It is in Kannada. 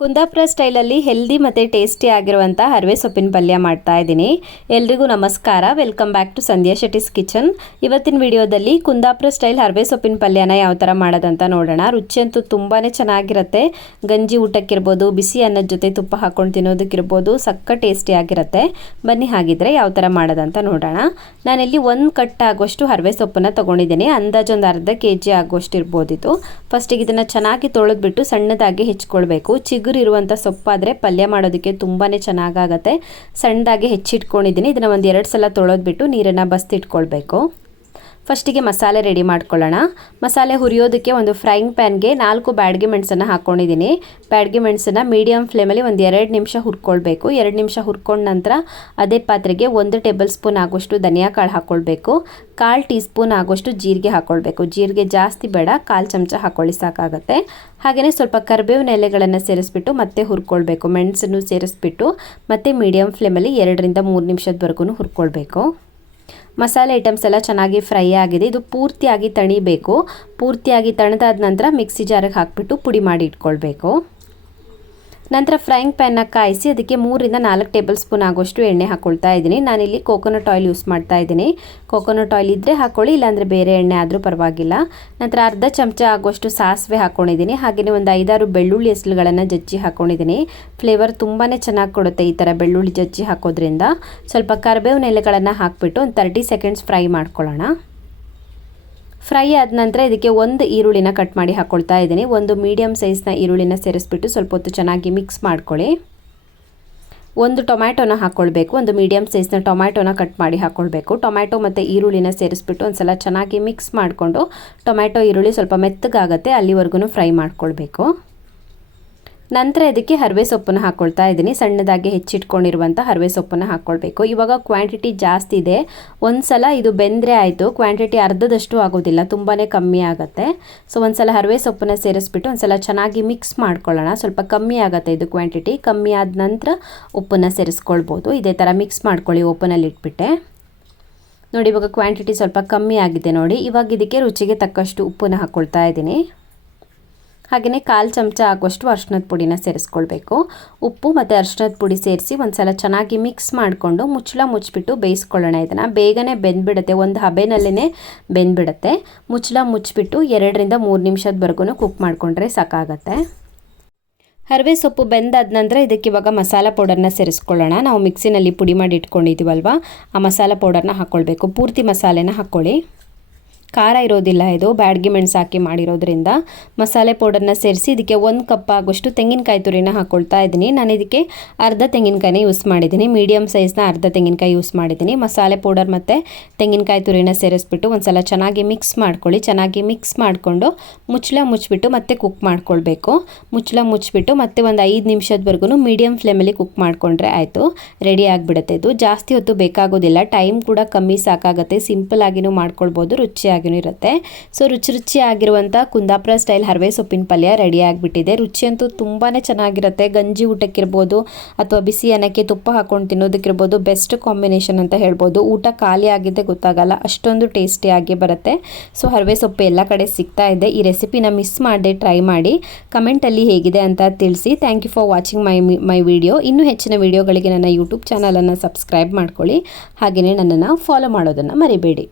ಕುಂದಾಪುರ ಸ್ಟೈಲಲ್ಲಿ ಹೆಲ್ದಿ ಮತ್ತು ಟೇಸ್ಟಿ ಆಗಿರುವಂಥ ಹರವೆ ಸೊಪ್ಪಿನ ಪಲ್ಯ ಮಾಡ್ತಾ ಇದ್ದೀನಿ. ಎಲ್ರಿಗೂ ನಮಸ್ಕಾರ, welcome back to Sandhya Shetty's kitchen. ಇವತ್ತಿನ ವಿಡಿಯೋದಲ್ಲಿ ಕುಂದಾಪುರ ಸ್ಟೈಲ್ ಹರವೆ ಸೊಪ್ಪಿನ ಪಲ್ಯನ ಯಾವ ಥರ ಮಾಡೋದಂತ ನೋಡೋಣ. ರುಚಿ ಅಂತೂ ತುಂಬಾ ಚೆನ್ನಾಗಿರುತ್ತೆ. ಗಂಜಿ ಊಟಕ್ಕಿರ್ಬೋದು, ಬಿಸಿ ಅನ್ನದ ಜೊತೆ ತುಪ್ಪ ಹಾಕ್ಕೊಂಡು ತಿನ್ನೋದಕ್ಕಿರ್ಬೋದು, ಸಕ್ಕ ಟೇಸ್ಟಿ ಆಗಿರುತ್ತೆ. ಬನ್ನಿ ಹಾಗಿದ್ರೆ ಯಾವ ಥರ ಮಾಡೋದಂತ ನೋಡೋಣ. ನಾನಿಲ್ಲಿ 1 ಕಟ್ ಆಗೋಷ್ಟು ಹರವೆ ಸೊಪ್ಪನ್ನು ತೊಗೊಂಡಿದ್ದೀನಿ. ಅಂದಾಜು ಒಂದು ಅರ್ಧ kg ಆಗೋಷ್ಟು ಇರ್ಬೋದಿತ್ತು. ಫಸ್ಟಿಗೆ ಇದನ್ನು ಚೆನ್ನಾಗಿ ತೊಳೆದ್ಬಿಟ್ಟು ಸಣ್ಣದಾಗಿ ಹೆಚ್ಕೊಳ್ಬೇಕು. ಇರುವಂಥ ಸೊಪ್ಪಾದರೆ ಪಲ್ಯ ಮಾಡೋದಕ್ಕೆ ತುಂಬಾ ಚೆನ್ನಾಗಾಗತ್ತೆ. ಸಣ್ಣದಾಗಿ ಹೆಚ್ಚಿಟ್ಕೊಂಡಿದ್ದೀನಿ. ಇದನ್ನು ಒಂದು 2 ಸಲ ತೊಳೆದ್ಬಿಟ್ಟು ನೀರನ್ನು ಬಸ್ತಿಟ್ಕೊಳ್ಬೇಕು. ಫಸ್ಟಿಗೆ ಮಸಾಲೆ ರೆಡಿ ಮಾಡ್ಕೊಳ್ಳೋಣ. ಮಸಾಲೆ ಹುರಿಯೋದಕ್ಕೆ ಒಂದು ಫ್ರೈಯಿಂಗ್ ಪ್ಯಾನ್ಗೆ 4 ಬ್ಯಾಡಗಿ ಮೆಣಸನ್ನು ಹಾಕ್ಕೊಂಡಿದ್ದೀನಿ. ಬ್ಯಾಡಗಿ ಮೆಣಸನ್ನು ಮೀಡಿಯಮ್ ಫ್ಲೇಮಲ್ಲಿ ಒಂದು 2 ನಿಮಿಷ ಹುರ್ಕೊಳ್ಬೇಕು. 2 ನಿಮಿಷ ಹುರ್ಕೊಂಡ ನಂತರ ಅದೇ ಪಾತ್ರೆಗೆ 1 ಟೇಬಲ್ ಸ್ಪೂನ್ ಆಗೋಷ್ಟು ಧನಿಯಾ ಕಾಳು ಹಾಕ್ಕೊಳ್ಬೇಕು. 1/4 ಟೀ ಸ್ಪೂನ್ ಆಗೋಷ್ಟು ಜೀರಿಗೆ ಹಾಕ್ಕೊಳ್ಬೇಕು. ಜೀರಿಗೆ ಜಾಸ್ತಿ ಬೇಡ, 1/4 ಚಮಚ ಹಾಕ್ಕೊಳ್ಳಿ ಸಾಕಾಗುತ್ತೆ. ಹಾಗೆಯೇ ಸ್ವಲ್ಪ ಕರಿಬೇವಿನ ಎಲೆಗಳನ್ನು ಸೇರಿಸ್ಬಿಟ್ಟು ಮತ್ತೆ ಹುರ್ಕೊಳ್ಬೇಕು. ಮೆಣಸನ್ನು ಸೇರಿಸ್ಬಿಟ್ಟು ಮತ್ತೆ ಮೀಡಿಯಮ್ ಫ್ಲೇಮಲ್ಲಿ 2 ರಿಂದ 3 ನಿಮಿಷದವರೆಗೂ ಹುರ್ಕೊಳ್ಬೇಕು. ಮಸಾಲೆ ಐಟಮ್ಸ್ ಎಲ್ಲ ಚೆನ್ನಾಗಿ ಫ್ರೈ ಆಗಿದೆ. ಇದು ಪೂರ್ತಿಯಾಗಿ ತಣಿಬೇಕು. ಪೂರ್ತಿಯಾಗಿ ತಣದಾದ ನಂತರ ಮಿಕ್ಸಿ ಜಾರಿಗೆ ಹಾಕಿಬಿಟ್ಟು ಪುಡಿ ಮಾಡಿ ಇಟ್ಕೊಳ್ಬೇಕು. ನಂತರ ಫ್ರೈಯಿಂಗ್ ಪ್ಯಾನ್ನ ಕಾಯಿಸಿ ಅದಕ್ಕೆ 3 ರಿಂದ 4 ಟೇಬಲ್ ಸ್ಪೂನ್ ಆಗೋಷ್ಟು ಎಣ್ಣೆ ಹಾಕ್ಕೊಳ್ತಾ ಇದ್ದೀನಿ. ನಾನಿಲ್ಲಿ ಕೋಕೋನಟ್ ಆಯಿಲ್ ಯೂಸ್ ಮಾಡ್ತಾ ಇದ್ದೀನಿ. ಕೋಕೋನಟ್ ಆಯಿಲ್ ಇದ್ದರೆ ಹಾಕ್ಕೊಳ್ಳಿ, ಇಲ್ಲಾಂದರೆ ಬೇರೆ ಎಣ್ಣೆ ಆದರೂ ಪರವಾಗಿಲ್ಲ. ನಂತರ ಅರ್ಧ ಚಮಚ ಆಗೋಷ್ಟು ಸಾಸಿವೆ ಹಾಕ್ಕೊಂಡಿದ್ದೀನಿ. ಹಾಗೆಯೇ ಒಂದು 5-6 ಬೆಳ್ಳುಳ್ಳಿ ಹೆಸರುಗಳನ್ನು ಜಜ್ಜಿ ಹಾಕ್ಕೊಂಡಿದ್ದೀನಿ. ಫ್ಲೇವರ್ ತುಂಬಾ ಚೆನ್ನಾಗಿ ಕೊಡುತ್ತೆ ಈ ಥರ ಬೆಳ್ಳುಳ್ಳಿ ಜಜ್ಜಿ ಹಾಕೋದ್ರಿಂದ. ಸ್ವಲ್ಪ ಕರಿಬೇವಿನ ಎಲೆಗಳನ್ನು ಹಾಕಿಬಿಟ್ಟು ಒಂದು 30 ಸೆಕೆಂಡ್ಸ್ ಫ್ರೈ ಮಾಡ್ಕೊಳ್ಳೋಣ. ಫ್ರೈ ಆದ ನಂತರ ಇದಕ್ಕೆ 1 ಈರುಳ್ಳಿನ ಕಟ್ ಮಾಡಿ ಹಾಕ್ಕೊಳ್ತಾ ಇದ್ದೀನಿ. ಒಂದು ಮೀಡಿಯಮ್ ಸೈಜ್ನ ಈರುಳ್ಳಿನ ಸೇರಿಸ್ಬಿಟ್ಟು ಸ್ವಲ್ಪ ಹೊತ್ತು ಚೆನ್ನಾಗಿ ಮಿಕ್ಸ್ ಮಾಡ್ಕೊಳ್ಳಿ. 1 ಟೊಮ್ಯಾಟೋನ ಹಾಕ್ಕೊಳ್ಬೇಕು. ಒಂದು ಮೀಡಿಯಮ್ ಸೈಜ್ನ ಟೊಮ್ಯಾಟೋನ ಕಟ್ ಮಾಡಿ ಹಾಕ್ಕೊಳ್ಬೇಕು. ಟೊಮ್ಯಾಟೊ ಮತ್ತು ಈರುಳ್ಳಿನ ಸೇರಿಸ್ಬಿಟ್ಟು ಒಂದು ಸಲ ಚೆನ್ನಾಗಿ ಮಿಕ್ಸ್ ಮಾಡಿಕೊಂಡು ಟೊಮ್ಯಾಟೊ ಈರುಳ್ಳಿ ಸ್ವಲ್ಪ ಮೆತ್ತಗಾಗುತ್ತೆ ಅಲ್ಲಿವರೆಗೂ ಫ್ರೈ ಮಾಡ್ಕೊಳ್ಬೇಕು. ನಂತರ ಇದಕ್ಕೆ ಹರವೆ ಸೊಪ್ಪನ್ನು ಹಾಕ್ಕೊಳ್ತಾ ಇದ್ದೀನಿ. ಸಣ್ಣದಾಗಿ ಹೆಚ್ಚಿಟ್ಕೊಂಡಿರುವಂಥ ಹರವೆ ಸೊಪ್ಪನ್ನು ಹಾಕ್ಕೊಳ್ಬೇಕು. ಇವಾಗ ಕ್ವಾಂಟಿಟಿ ಜಾಸ್ತಿ ಇದೆ. ಒಂದು ಸಲ ಇದು ಬೆಂದರೆ ಆಯಿತು, ಕ್ವಾಂಟಿಟಿ ಅರ್ಧದಷ್ಟು ಆಗೋದಿಲ್ಲ, ತುಂಬಾ ಕಮ್ಮಿ ಆಗುತ್ತೆ. ಸೊ ಒಂದು ಸಲ ಹರವೆ ಸೊಪ್ಪನ್ನು ಸೇರಿಸ್ಬಿಟ್ಟು ಒಂದು ಸಲ ಚೆನ್ನಾಗಿ ಮಿಕ್ಸ್ ಮಾಡ್ಕೊಳ್ಳೋಣ. ಸ್ವಲ್ಪ ಕಮ್ಮಿ ಆಗುತ್ತೆ ಇದು ಕ್ವಾಂಟಿಟಿ. ಕಮ್ಮಿ ಆದ ನಂತರ ಉಪ್ಪನ್ನು ಸೇರಿಸ್ಕೊಳ್ಬೋದು. ಇದೇ ಥರ ಮಿಕ್ಸ್ ಮಾಡ್ಕೊಳ್ಳಿ ಓಪನಲ್ಲಿ ಇಟ್ಬಿಟ್ಟೆ. ನೋಡಿ ಇವಾಗ ಕ್ವಾಂಟಿಟಿ ಸ್ವಲ್ಪ ಕಮ್ಮಿ ಆಗಿದೆ ನೋಡಿ. ಇವಾಗ ಇದಕ್ಕೆ ರುಚಿಗೆ ತಕ್ಕಷ್ಟು ಉಪ್ಪನ್ನು ಹಾಕ್ಕೊಳ್ತಾ ಇದ್ದೀನಿ. ಹಾಗೆಯೇ 1/4 ಚಮಚ ಆಗುವಷ್ಟು ಅರಿಶಿಣದ ಪುಡಿನ ಸೇರಿಸ್ಕೊಳ್ಬೇಕು. ಉಪ್ಪು ಮತ್ತು ಅರಿಶಿಣದ ಪುಡಿ ಸೇರಿಸಿ ಒಂದು ಸಲ ಚೆನ್ನಾಗಿ ಮಿಕ್ಸ್ ಮಾಡಿಕೊಂಡು ಮುಚ್ಚಿಬಿಟ್ಟು ಬೇಯಿಸ್ಕೊಳ್ಳೋಣ. ಇದನ್ನು ಬೇಗನೆ ಬೆಂದ್ಬಿಡುತ್ತೆ, ಒಂದು ಹಬೆನಲ್ಲೇ ಬೆಂದ್ಬಿಡುತ್ತೆ. ಮುಚ್ಚಿಬಿಟ್ಟು 2 ರಿಂದ 3 ನಿಮಿಷದವರೆಗೂ ಕುಕ್ ಮಾಡಿಕೊಂಡ್ರೆ ಸಾಕಾಗತ್ತೆ. ಹರವೆ ಸೊಪ್ಪು ಬೆಂದಾದ ನಂತರ ಇದಕ್ಕೆ ಇವಾಗ ಮಸಾಲ ಪೌಡರ್ನ ಸೇರಿಸ್ಕೊಳ್ಳೋಣ. ನಾವು ಮಿಕ್ಸಿನಲ್ಲಿ ಪುಡಿ ಮಾಡಿ ಇಟ್ಕೊಂಡಿದ್ದೀವಲ್ವ, ಆ ಮಸಾಲ ಪೌಡರ್ನ ಹಾಕ್ಕೊಳ್ಬೇಕು. ಪೂರ್ತಿ ಮಸಾಲೆನ ಹಾಕ್ಕೊಳ್ಳಿ. ಖಾರ ಇರೋದಿಲ್ಲ, ಇದು ಬ್ಯಾಡಗಿ ಮೆಣಸು ಹಾಕಿ ಮಾಡಿರೋದ್ರಿಂದ. ಮಸಾಲೆ ಪೌಡರ್ನ ಸೇರಿಸಿ ಇದಕ್ಕೆ 1 ಕಪ್ ಆಗೋಷ್ಟು ತೆಂಗಿನಕಾಯಿ ತುರಿನ ಹಾಕ್ಕೊಳ್ತಾ ಇದ್ದೀನಿ. ನಾನು ಇದಕ್ಕೆ ಅರ್ಧ ತೆಂಗಿನಕಾಯಿನ ಯೂಸ್ ಮಾಡಿದ್ದೀನಿ. ಮೀಡಿಯಮ್ ಸೈಜ್ನ ಅರ್ಧ ತೆಂಗಿನಕಾಯಿ ಯೂಸ್ ಮಾಡಿದ್ದೀನಿ. ಮಸಾಲೆ ಪೌಡರ್ ಮತ್ತು ತೆಂಗಿನಕಾಯಿ ತುರಿನ ಸೇರಿಸ್ಬಿಟ್ಟು ಒಂದು ಸಲ ಚೆನ್ನಾಗಿ ಮಿಕ್ಸ್ ಮಾಡ್ಕೊಳ್ಳಿ. ಚೆನ್ನಾಗಿ ಮಿಕ್ಸ್ ಮಾಡಿಕೊಂಡು ಮುಚ್ಚಿಬಿಟ್ಟು ಮತ್ತೆ ಕುಕ್ ಮಾಡ್ಕೊಳ್ಬೇಕು. ಮುಚ್ಚಿಬಿಟ್ಟು ಮತ್ತೆ ಒಂದು 5 ನಿಮಿಷದವರೆಗೂ ಮೀಡಿಯಮ್ ಫ್ಲೇಮಲ್ಲಿ ಕುಕ್ ಮಾಡಿಕೊಂಡ್ರೆ ಆಯಿತು, ರೆಡಿ ಆಗಿಬಿಡುತ್ತೆ. ಇದು ಜಾಸ್ತಿ ಹೊತ್ತು ಬೇಕಾಗೋದಿಲ್ಲ, ಟೈಮ್ ಕೂಡ ಕಮ್ಮಿ ಸಾಕಾಗುತ್ತೆ. ಸಿಂಪಲ್ ಆಗಿನೂ ಮಾಡ್ಕೊಳ್ಬೋದು, ರುಚಿಯಾಗಿ ಇರುತ್ತೆ. ಸೊ ರುಚಿಯಾಗಿರುವಂಥ ಕುಂದಾಪುರ ಸ್ಟೈಲ್ ಹರವೆ ಸೊಪ್ಪಿನ ಪಲ್ಯ ರೆಡಿ ಆಗಿಬಿಟ್ಟಿದೆ. ರುಚಿ ಅಂತೂ ತುಂಬಾ ಚೆನ್ನಾಗಿರುತ್ತೆ. ಗಂಜಿ ಊಟಕ್ಕಿರ್ಬೋದು ಅಥವಾ ಬಿಸಿ ಅನ್ನಕ್ಕೆ ತುಪ್ಪ ಹಾಕೊಂಡು ತಿನ್ನೋದಕ್ಕಿರ್ಬೋದು, ಬೆಸ್ಟ್ ಕಾಂಬಿನೇಷನ್ ಅಂತ ಹೇಳ್ಬೋದು. ಊಟ ಖಾಲಿ ಆಗಿದ್ದೆ ಗೊತ್ತಾಗಲ್ಲ, ಅಷ್ಟೊಂದು ಟೇಸ್ಟಿಯಾಗಿ ಬರುತ್ತೆ. ಸೊ ಹರವೆ ಸೊಪ್ಪು ಎಲ್ಲ ಕಡೆ ಸಿಗ್ತಾ ಇದೆ. ಈ ರೆಸಿಪಿನ ಮಿಸ್ ಮಾಡದೆ ಟ್ರೈ ಮಾಡಿ. ಕಮೆಂಟಲ್ಲಿ ಹೇಗಿದೆ ಅಂತ ತಿಳಿಸಿ. Thank you for watching my video. ಇನ್ನೂ ಹೆಚ್ಚಿನ ವಿಡಿಯೋಗಳಿಗೆ ನನ್ನ ಯೂಟ್ಯೂಬ್ ಚಾನಲನ್ನು ಸಬ್ಸ್ಕ್ರೈಬ್ ಮಾಡ್ಕೊಳ್ಳಿ. ಹಾಗೆಯೇ ನನ್ನನ್ನು ಫಾಲೋ ಮಾಡೋದನ್ನು ಮರಿಬೇಡಿ.